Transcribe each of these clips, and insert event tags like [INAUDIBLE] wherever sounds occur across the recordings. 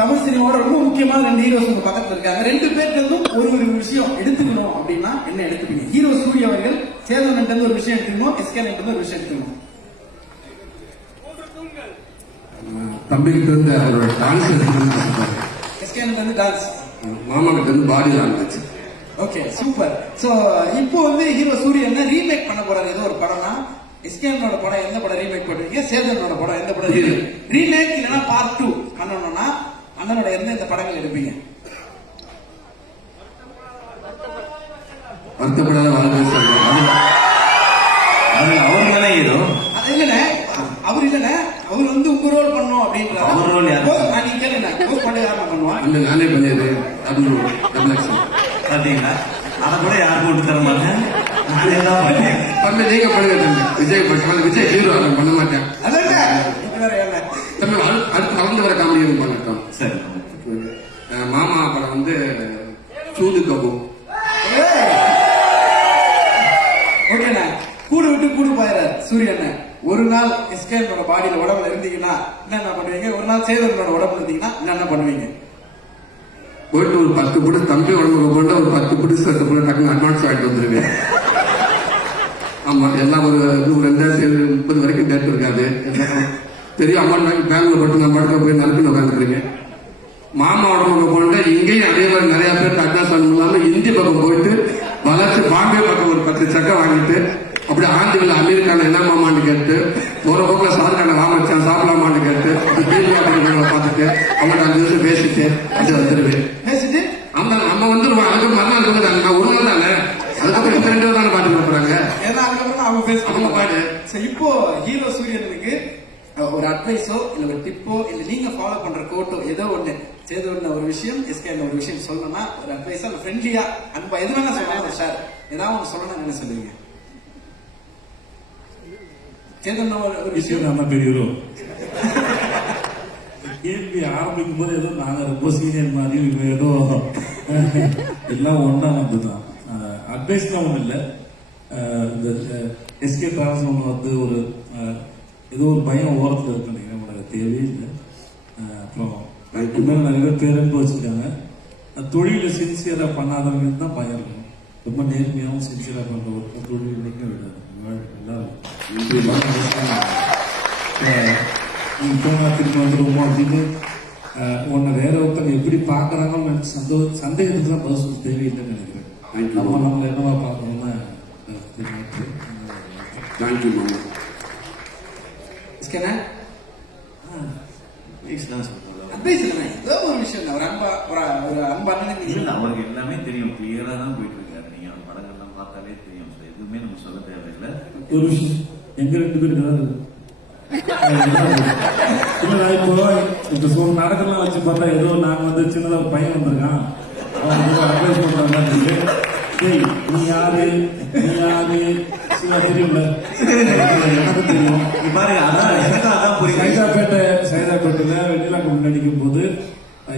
தமிழ் சினிமாவோட ரொம்ப முக்கியமான ரெண்டு ஹீரோஸ் உங்க பக்கத்துல இருக்காங்க. ரெண்டு பேர்ட்ட இருந்தும் ஒரு ஒரு விஷயம் எடுத்துக்கணும் அப்படின்னா என்ன எடுத்துப்பீங்க? ஹீரோ சூரிய அவர்கள் சேதன் இருந்து ஒரு விஷயம் எடுத்துக்கணும்? எஸ்கே இருந்து ஒரு விஷயம் எடுத்துக்கணும்? தம்பிக்கிட்ட இருந்து அவரோட டான்ஸ் ஆசைப்படுறேன் எஸ்கே வந்து டான்ஸ் மாமா கிட்ட இருந்து body language okay super so இப்போ வந்து ஹீரோ சூரியன் ரீமேக் பண்ண போறாரு? ஏதோ ஒரு படம்னா எஸ்கேனோட படம் எந்த படம் ரீமேக் பண்ணுவீங்க சேதனோட படம் எந்த படம் ரீமேக் இல்லைன்னா பார்ட் டூ பண்ணணும்னா அண்ணனோட எந்த எந்த படங்கள் எடுப்பீங்க. வருத்தப்படாத வாழ்க்கை அது அவர் தானே ஹீரோ அது இல்லண்ணே. அவர் இல்லண்ணே. அவர் வந்து உங்க ரோல் பண்ணும் அப்படின்றாரு. அவர் நான் நீங்க கேளுங்க. பண்ணி யாரும் பண்ணுவான். அந்த நானே பண்ணியது ஆக்ஷன் பாத்தீங்களா? அதை கூட யாருக்கும் விட்டு தர மாட்டேன்? நானே தான் பண்ணேன் தம்பி நீங்க பண்ணுங்க தம்பி விஜய் விஜய் ஹீரோ நான் பண்ண மாட்டேன். அதான் என்ன அடுத்து வளர்ந்து வர காமெடி பண்ணட்டும் சரி. மாமா படம் வந்து சூது கபு ஓகேண்ணே கூடு விட்டு கூடு பாயிறார் சூரியண்ண ஒரு நாள் எஸ்கேனோட பாடியில உடம்புல இருந்தீங்கன்னா என்னென்ன பண்ணுவீங்க? ஒரு நாள் சேதனோட உடம்புல இருந்தீங்கன்னா என்னென்ன பண்ணுவீங்க? போயிட்டு ஒரு பத்து புடி தம்பி உடம்புக்கு போட்டு ஒரு பத்து புடி சத்து புடி டக்குன்னு அட்வான்ஸ் வாங்கிட்டு வந்துருவேன். ஆமா எல்லாம் ஒரு ரெண்டாயிரத்தி முப்பது வரைக்கும் டேட் இருக்காது அமௌண்ட் வாங்கி பேங்க்ல போட்டு நம்ம படத்தை போய் நிரப்பி உட்காந்துருங்க மாமா உடம்புக்கு போட்டு இங்கேயும் அதே மாதிரி நிறைய பேருக்கு அட்வான்ஸ் பண்ணலாம இந்தி பக்கம் போயிட்டு வளர்ச்சி பாம்பே பக்கம் ஒரு பத்து சக்கை வாங்கிட்டு அப்படி ஆண்டுகள் அமெரிக்கான என்ன மாமான்னு கேட்டு ஒரு பக்கம் சாருக்கான வாமச்சான் சாப்பிடலாமான்னு கேட்டு பார்த்துட்டு அவங்கள்ட்ட அஞ்சு நிமிஷம் பேசிட்டு அது வந்துருவேன். பேசிட்டு? ஆமா நம்ம வந்துருவோம். அதுக்கு மறுநாள் இருக்குது நான் ஒரு நாள் தானே? அதுக்கப்புறம் ரெண்டு தானே பாட்டு போறாங்க ஏன்னா அதுக்கப்புறம் அவங்க பேச அவங்க பாடு. இப்போ ஹீரோ சூரியனுக்கு அஹ், ஒரு அட்வைஸோ இல்ல ஒரு டிப்போ இல்ல நீங்க ஃபாலோ பண்ற கோட்டோ ஏதோ ஒண்ணு. சேது ஒரு விஷயம் எஸ்கே ஒரு விஷயம் சொல்லணும்னா ஒரு அட்வைஸா ஒரு ஃப்ரெண்ட்லியா அன்பா எது வேணா சொல்லலாம் சார் ஏதாவது ஒன்று சொல்லணும் என்ன சொல்லுவீங்க? சேதன் ஒரு ஒரு விஷயம். நம்ம பெரியவரும் கேள்வி ஆரம்பிக்கும் போது ஏதோ நாங்க ரொம்ப சீனியர் மாதிரி இவங்க ஏதோ எல்லாம் ஒன்னா வந்துதான். அட்வைஸ்லாம் ஒன்றும் இல்லை. இந்த எஸ்கே டிராவல்ஸ் ஒன்று வந்து ஒரு ஏதோ ஒரு பயம் ஓரத்தில் இருக்கு நினைக்கிறேன் தேவையே இல்லை அப்புறம் இதுக்கு மேலே நிறைய பேர் பேரன்பு வச்சுருக்காங்க. தொழில சின்சியராக பண்ணாதவங்களுக்கு தான் பயம் இருக்கும். ரொம்ப நேர்மையாகவும் சின்சியராக பண்ணுற ஒரு தொழில் மட்டும் விடாது. எல்லாரும் இப்போ திரும்ப வந்துருவோமோ அப்படின்னு உன்னை வேற ஒருத்தவங்க எப்படி பார்க்கறாங்கன்னு நினைச்சு சந்தோ சந்தேகத்துக்கு தான் பதில் சொல்ல தேவையில்லைன்னு நினைக்கிறேன். நம்ம நம்மளை என்னவா பார்க்கணும்னு தேங்க்யூ மாமா எஸ்கேனா வீக்ஸ் தான் சொல்றேன் அட்வைஸ் இல்லைண்ணே ஏதோ ஒரு விஷயம் தான் ஒரு அன்பா ஒரு ஒரு அன்பா அண்ணனுக்கு இல்ல அவருக்கு எல்லாமே தெரியும். கிளியரா தான் போயிட்டு இருக்காரு நீங்க அவர் படங்கள்லாம் பார்த்தாலே தெரியும். So, எதுவுமே நம்ம சொல்ல தேவையில்லை. ஒரு விஷயம். எங்க ரெண்டு பேரும் இல்ல நான் இப்போ நாடகம்லாம் வச்சு பார்த்தா ஏதோ நாங்க வந்து சின்னதா ஒரு பையன் வந்திருக்கான். அவன் வந்து அட்வைஸ் பண்ற மாதிரி இருக்கு டேய் நீ யாரு? நீ யாரு? தெரியும்ல? [LAUGHS] எனக்கு தெரியும். பாருங்க எனக்கும் அதான்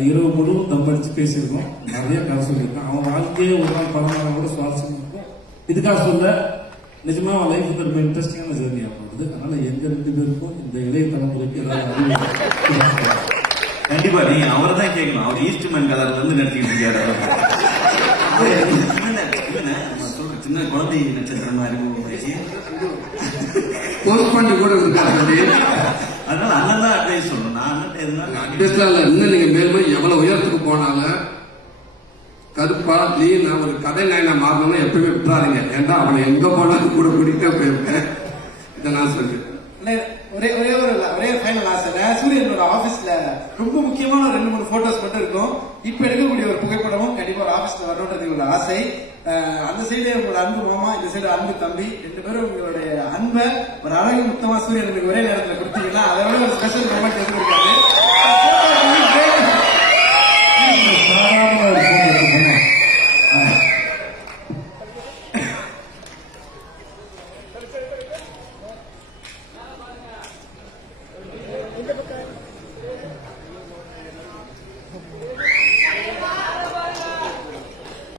இரவு முழுவதும் தம் அடிச்சு பேசியிருக்கோம். நிறைய கதை சொல்லியிருக்கோம். அவன் வாழ்க்கையே ஒரு நாள் படமாக கூட சுவாரஸ்யம் இருக்கும் இதுக்காக சொல்ல நிஜமா அவன் லைஃப் ரொம்ப இன்ட்ரெஸ்டிங்கான ஜேர்னியா போகுது. அதனால எங்க ரெண்டு பேருக்கும் இந்த இளைய தலைமுறைக்கு அறிவு கண்டிப்பா நீங்க அவரை தான் கேட்கணும். அவர் ஈஸ்ட்மேன் கலர்ல இருந்து நடிச்சுக்கிட்டு இருக்காரு. சின்ன குழந்தை நட்சத்திரம் அறிமுகமாகி போஸ்ட் பண்ணி கூட இருக்காரு. அதனால அண்ணன் தான் அட்வைஸ் சொல்லணும். நான் அண்ணன் எதுனா அட்வைஸ்லாம் இல்ல இன்னும் நீங்க மேலும் எவ்வளவு உயரத்துக்கு போனாலும் கருப்பா நீ நான் ஒரு கதை நாயனா மாறணும்னா எப்பவுமே விட்டுறாதீங்க. ஏன்டா அவனை எங்க போனாலும் கூட பிடிக்க போயிருக்கேன் இதை நான் சொல்றேன். ஒரே ஒரே ஒரு ஒரே ஃபைனல் ஆசை சூரியனோட ஆபீஸ்ல ரொம்ப முக்கியமான ஒரு ரெண்டு மூணு போட்டோஸ் மட்டும் இருக்கும். இப்ப எடுக்கக்கூடிய ஒரு புகைப்படமும் கண்டிப்பா ஒரு ஆபீஸ்ல வரணுன்றது எங்களோட ஆசை. அந்த சைடு உங்களோட அன்பு மாமா இந்த சைடு அன்பு தம்பி ரெண்டு பேரும் உங்களுடைய அன்பை ஒரு அழகு முத்தமாக சூரியனுக்கு ஒரே நேரத்துல கொடுத்தீங்கன்னா அதை விட ஒரு ஸ்பெஷல் மூமெண்ட் எடுத்துருக்காரு.